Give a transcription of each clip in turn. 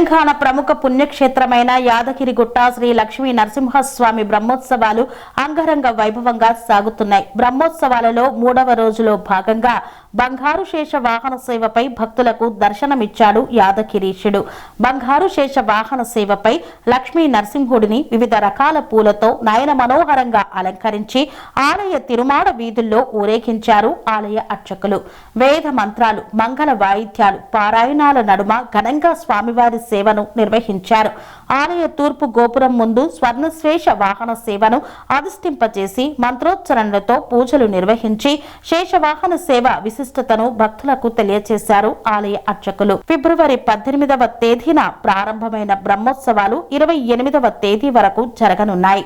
తెలంగాణ ప్రముఖ పుణ్యక్షేత్రమైన యాదగిరిగుట్ట శ్రీ లక్ష్మీ నరసింహస్వామి బ్రహ్మోత్సవాలు అంగరంగ వైభవంగా సాగుతున్నాయి. బ్రహ్మోత్సవాలలో 3వ రోజులో భాగంగా బంగారు శేష వాహన సేవపై భక్తులకు దర్శనమిచ్చాడు యాదగిరీశుడు. బంగారు శేష వాహన సేవపై లక్ష్మీ నరసింహుడిని వివిధ రకాల పూలతో నయన మనోహరంగా అలంకరించి ఆలయ తిరుమాడ వీధుల్లో ఊరేగించారు ఆలయ అర్చకులు. వేద మంత్రాలు, మంగళ వాయిద్యాలు, పారాయణాల నడుమ ఘనంగా స్వామివారి సేవను నిర్వహించారు. ఆలయ తూర్పు గోపురం ముందు స్వర్ణశ్వేష వాహన సేవను అధిష్ఠింపజేసి మంత్రోచ్చరణలతో పూజలు నిర్వహించి శేషవాహన సేవ విశిష్టతను భక్తులకు తెలియజేశారు ఆలయ అర్చకులు. ఫిబ్రవరి 18వ తేదీన ప్రారంభమైన బ్రహ్మోత్సవాలు 28వ తేదీ వరకు జరగనున్నాయి.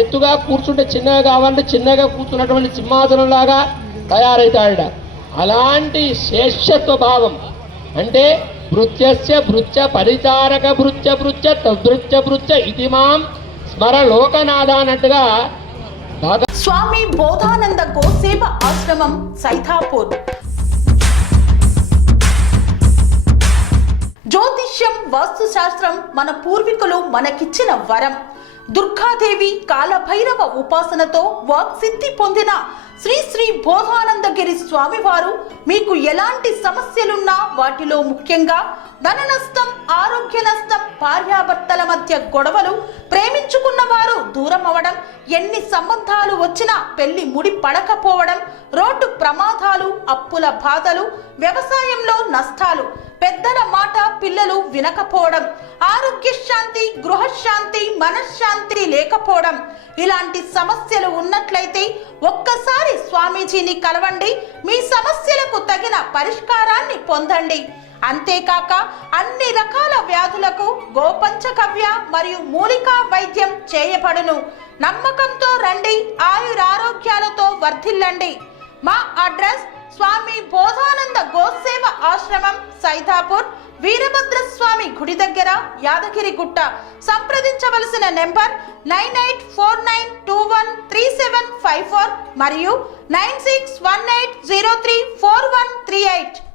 ఎత్తుగా కూర్చుంటే చిన్నగా కావాలంటే చిన్నగా కూర్చున్నటువంటి సింహాసనం లాగా తయారైతాడ. అలాంటి శేషత్వ భావం అంటే భృత్యస్య భృత్య పరిచారక భృత్య భృత్య తద్భృత్య భృత్య ఇది మాం స్మర లోకనాథ అన్నట్టుగా స్వామి బోధానంద గోసేవ ఆశ్రమం సైథాపూర్. జ్యోతిష్యం, వాస్తుశాస్త్రం మన పూర్వీకులు మనకిచ్చిన వరం. దుర్గాదేవి, కాలభైరవ ఉపాసనతో వాక్సిద్ధి పొందిన శ్రీ శ్రీ బోధానందగిరి స్వామివారు మీకు ఎలాంటి సమస్యలున్నా, వాటిలో ముఖ్యంగా ధన నష్టం, ఆరోగ్య నష్టం, భార్యాభర్తల మధ్య గొడవలు, ప్రేమించుకున్న వారు దూరం అవడం, ఎన్ని సంబంధాలు వచ్చినా పెళ్లి ముడి పడకపోవడం, రోడ్డు ప్రమాదాలు, అప్పుల బాధలు, వ్యవసాయంలో నష్టాలు, పెద్దల మాట పిల్లలు వినకపోవడం, ఆరోగ్య శాంతి, గృహశాంతి, మనశ్శాంతి లేకపోవడం, ఇలాంటి సమస్యలు ఉన్నట్లయితే ఒక్కసారి స్వామీజీని కలవండి. మీ సమస్యలకు తగిన పరిష్కారాన్ని పొందండి. అంతేకాక అన్ని రకాల వ్యాధులకు గోపంచకవ్య మరియు మూలికా వైద్యం చేయబడును. నమ్మకంతో రండి, ఆయురారోగ్యాలతో వర్ధిల్లండి. మా అడ్రస్ స్వామి బోధానంద గోసేవ ఆశ్రమం, సైథాపూర్, వీరభద్రస్వామి గుడి దగ్గర, యాదగిరిగుట్ట. సంప్రదించవలసిన నెంబర్ 9849213754 మరియు 9618034138.